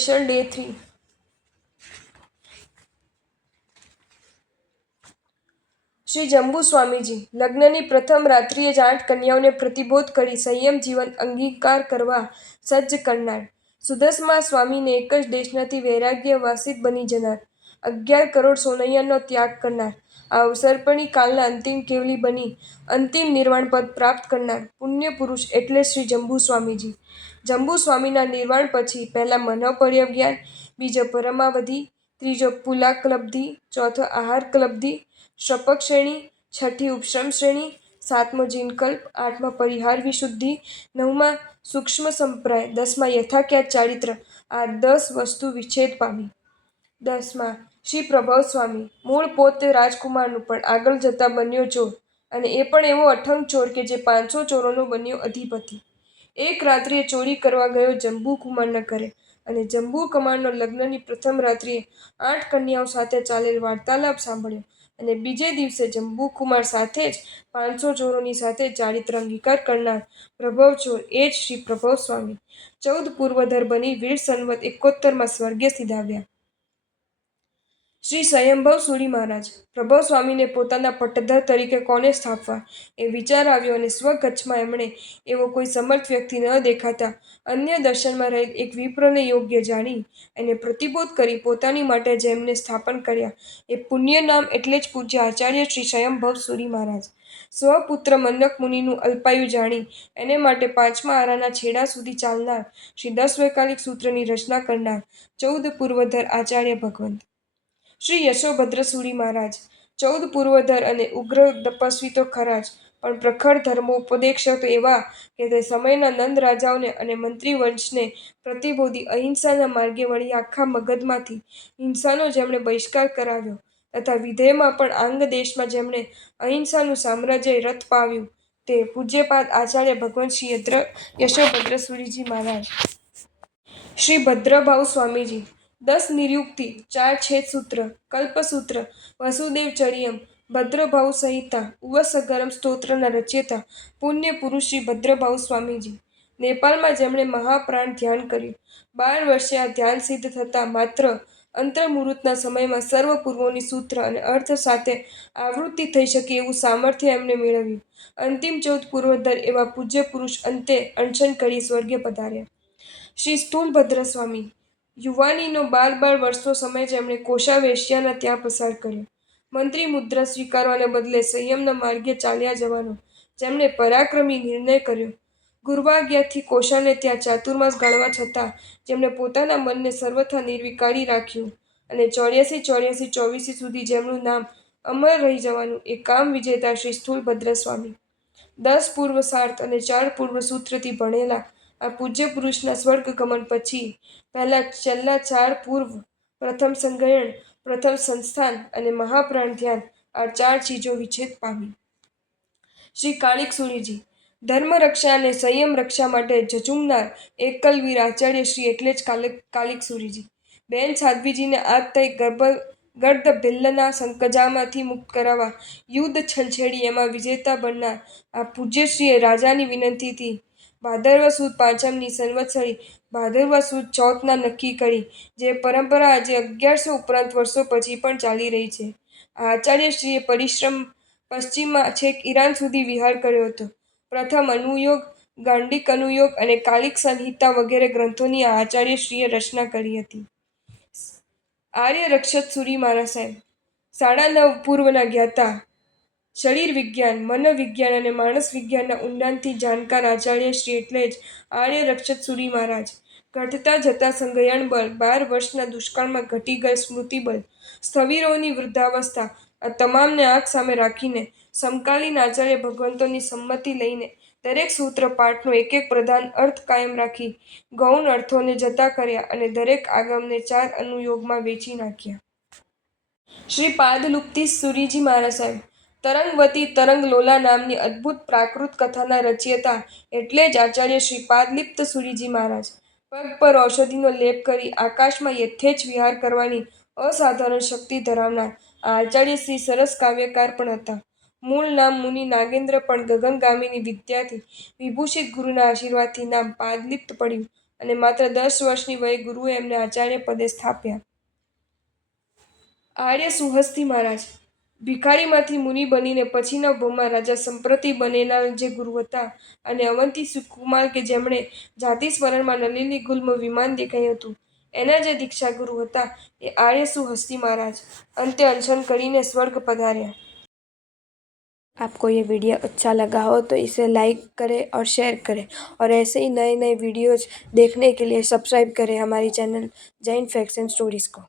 Special day 3. Shri Jammu Swamiji લગ્નની પ્રથમ રાત્રિએ જ 8 કન્યાઓને પ્રતિબોધ કરી સંયમ જીવન અંગીકાર કરવા સજ્જ કરનાર, સુદર્મા સ્વામીને એક જ દેશનાથી વૈરાગ્ય વાસિત બની જનાર, 11 કરોડ સોનૈયાનો ત્યાગ કરનાર, આ અવસર્પિણી કાલના અંતિમ કેવલી બની અંતિમ નિર્વાણ પદ પ્રાપ્ત કરનાર પુણ્ય પુરુષ એટલે શ્રી જંબુ સ્વામીજી. જંબુ સ્વામીના નિર્વાણ પછી પહેલા મનોપર્યજ્ઞાન, બીજો પરમાવધિ, ત્રીજો પુલાકલબ્ધિ, ચોથો આહારકલબ્ધિ, શપક શ્રેણી, છઠ્ઠી ઉપશ્રમ શ્રેણી, સાતમો જીનકલ્પ, આઠમા પરિહાર વિશુદ્ધિ, નવમા સૂક્ષ્મ સંપ્રાય, 10મા યથાખ્યાત ચારિત્ર, આ 10 વસ્તુ વિચ્છેદ પામી. 10મા શ્રી પ્રભવ સ્વામી મૂળ પોતે રાજકુમારનું પણ આગળ જતા બન્યો ચોર, અને એ પણ એવો અઠંગ ચોર કે જે 500 ચોરોનો બન્યો અધિપતિ. એક રાત્રિએ ચોરી કરવા ગયો જંબુ કુમારના ઘરે, અને જંબુ કુમારનો લગ્નની પ્રથમ રાત્રિએ 8 કન્યાઓ સાથે ચાલેલ વાર્તાલાપ સાંભળ્યો, અને બીજે દિવસે જંબુકુમાર સાથે જ 500 ચોરોની સાથે ચારિત્ર અંગીકાર કરનાર પ્રભવ ચોર એ જ શ્રી પ્રભવ સ્વામી 14 પૂર્વધર બની વીર સંવત 71માં સ્વર્ગે સિધાવ્યા. શ્રી સ્વયંભવ સુરી મહારાજ પ્રભવ સ્વામીને પોતાના પટ્ટધર તરીકે કોને સ્થાપવા એ વિચાર આવ્યો, અને સ્વકચ્છમાં એમણે એવો કોઈ સમર્થ વ્યક્તિ ન દેખાતા અન્ય દર્શનમાં રહેલ એક વિપ્રને યોગ્ય જાણી એને પ્રતિબોધ કરી પોતાની માટે જેમને સ્થાપન કર્યા એ પુણ્ય નામ એટલે જ પૂજ્ય આચાર્ય શ્રી સ્વયંભવ સુરી મહારાજ. સ્વપુત્ર મન્મથ મુનિનું અલ્પાયુ જાણી એને માટે 5મા આરાના છેડા સુધી ચાલનાર શ્રી 10 વૈકાલિક સૂત્રની રચના કરનાર 14 પૂર્વધર આચાર્ય ભગવંત. શ્રી યશોભદ્ર સુરી મહારાજ 14 પૂર્વધર અને ઉગ્ર તપસ્વી તો ખરા જ, પણ પ્રખર ધર્મોપદેશક એવા કે તે સમયના નંદ રાજાઓને અને મંત્રી વંશને પ્રતિબોધી અહિંસાના માર્ગે વળી આખા મગધમાંથી હિંસાનો જેમણે બહિષ્કાર કરાવ્યો, તથા વિદેહમાં પણ આંગ દેશમાં જેમણે અહિંસાનું સામ્રાજ્ય રથ પાવ્યું તે પૂજ્યપાદ આચાર્ય ભગવંત શ્રી યશોભદ્ર સુરીજી મહારાજ. શ્રી ભદ્રભાઉ સ્વામીજી 10 નિરુક્તિ, 4 છેદસૂત્ર, કલ્પસૂત્ર, વસુદેવચરિયમ, ભદ્રભાઉ સંહિતા, ઉવસગરમ સ્તોત્રના રચયિતા પુણ્ય પુરુષ શ્રી ભદ્રભાઉ સ્વામીજી. નેપાળમાં જેમણે મહાપ્રાણ ધ્યાન કર્યું, 12 વર્ષે આ ધ્યાન સિદ્ધ થતાં માત્ર અંતર્મુહૂર્તના સમયમાં સર્વ પૂર્વોની સૂત્ર અને અર્થ સાથે આવૃત્તિ થઈ શકે એવું સામર્થ્ય એમણે મેળવ્યું. અંતિમ 14 પૂર્વધર એવા પૂજ્ય પુરુષ અંતે અનશન કરી સ્વર્ગે પધાર્યા. શ્રી સ્થૂળભદ્ર સ્વામી યુવાનીનો 12 વર્ષનો સમય જેમણે કોષાવેશ્યાના ત્યાં પસાર કર્યો. મંત્રી મુદ્રા સ્વીકારવાને બદલે સંયમના માર્ગે ચાલ્યા જવાનો જેમણે પરાક્રમી નિર્ણય કર્યો. ગુરુવાજ્ઞાથી કોષાને ત્યાં ચાતુર્માસ ગાળવા છતાં જેમણે પોતાના મનને સર્વથા નિર્વિકારી રાખ્યું, અને 84 સુધી જેમનું નામ અમર રહી જવાનું એ કામ વિજેતા શ્રી સ્થૂળભદ્ર સ્વામી. 10 પૂર્વસાર્થ અને 4 પૂર્વસૂત્રથી ભણેલા આ પૂજ્ય પુરુષના સ્વર્ગગમન પછી પહેલા છેલ્લા 4 પૂર્વ, પ્રથમ સંગ્રહણ, પ્રથમ સંસ્થાન અને મહાપ્રાણ ધ્યાન આ 4 ચીજો વિચ્છેદ પામી. શ્રી કાળિક સુરીજી ધર્મરક્ષા અને સંયમ રક્ષા માટે ઝઝૂમનાર એકલવીર આચાર્ય શ્રી એટલે જ કાલિક સુરીજી. બેન સાધ્વીજીને આજ થઈ ગર્દભિલ્લના સંકજામાંથી મુક્ત કરાવવા યુદ્ધ છંછેડી એમાં વિજેતા બનનાર આ પૂજ્યશ્રીએ રાજાની વિનંતીથી ભાદરવા સુદ પાંચમની સંવત્સરી ભાદરવા સુદ ચોથના નક્કી કરી, જે પરંપરા આજે 1100 ઉપરાંત વર્ષો પછી પણ ચાલી રહી છે. આ આચાર્યશ્રીએ પરિશ્રમ પશ્ચિમમાં છેક ઈરાન સુધી વિહાર કર્યો હતો. પ્રથમ અનુયોગ, ગાંડિક અનુયોગ અને કાલિક સંહિતા વગેરે ગ્રંથોની આ આચાર્યશ્રીએ રચના કરી હતી. આર્ય રક્ષત સુરી મહારાજ સાહેબ 9.5 પૂર્વના જ્ઞાતા, શરીર વિજ્ઞાન, મનોવિજ્ઞાન અને માનસ વિજ્ઞાનના ઊંડાણથી જાણકાર આચાર્ય શ્રી એટલે જ આર્ય રક્ષત સુરી મહારાજ. ઘટતા જતા સંજ્ઞાન બળ, 12 વર્ષના દુષ્કાળમાં ઘટી ગયેલ સ્મૃતિબળ, સ્થવિરોની વૃદ્ધાવસ્થા આ તમામને આંખ સામે રાખીને સમકાલીન આચાર્ય ભગવંતોની સંમતિ લઈને દરેક સૂત્ર પાઠનો એક પ્રધાન અર્થ કાયમ રાખી ગૌણ અર્થોને જતા કર્યા અને દરેક આગમને 4 અનુયોગમાં વેચી નાખ્યા. શ્રી પાદલુપ્તીશ સુરીજી મહારાજ સાહેબ તરંગવતી તરંગલોલા નામની અદ્ભુત પ્રાકૃત કથાના રચયિતા એટલે જ આચાર્ય શ્રી પાદલિપ્ત સુરીજી મહારાજ. પગ પર ઔષધિનો લેપ કરી આકાશમાં યથેચ્છ વિહાર કરવાની અસાધારણ શક્તિ ધરાવનાર આ આચાર્ય શ્રી સરસ કાવ્યકાર પણ હતા. મૂળ નામ મુનિ નાગેન્દ્ર પણ ગગનગામીની વિદ્યાથી વિભૂષિત ગુરુના આશીર્વાદથી નામ પાદલિપ્ત પડ્યું અને માત્ર 10 વર્ષની વયે ગુરુએ એમને આચાર્ય પદે સ્થાપ્યા. આર્ય સુહસ્તી મહારાજ ભિખારીમાંથી મુનિ બનીને પછીના ભવમાં રાજા સંપ્રતિ બનેના જે ગુરુ હતા, અને અવંતી સુકુમાર કે જેમણે જાતિ સ્મરણમાં નલિની ગુલ્મ વિમાન દેખાયું હતું, એના જે દીક્ષા ગુરુ હતા એ आर्य सुहस्ती महाराज अंत्य अनशन કરીને स्वर्ग पधार्या। आपको ये वीडियो अच्छा लगा हो तो इसे लाइक करें और शेयर करें, और ऐसे ही नए नए वीडियोज़ देखने के लिए सब्सक्राइब करें हमारी channel Jain facts and stories को।